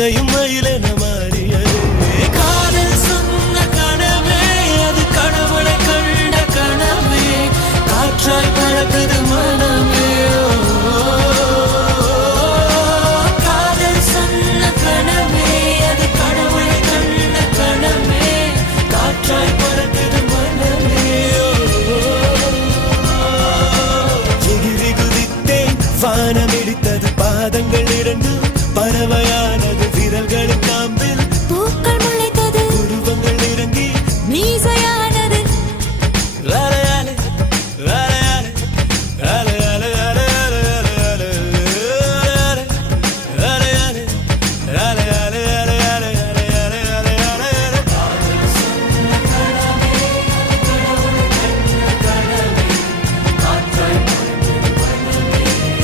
இறக்கையும் மயிலென மாறியதே காதல் சொன்ன கனவே அது கடவுளை கண்ட கனவே காற்றாய் பறக்குது மனமே காதல் சொன்ன கனவே அது கடவுளை கண்ட கனவே காற்றாய் பறக்குது மனமே எகிரி குதித்தேன் வானமிடித்த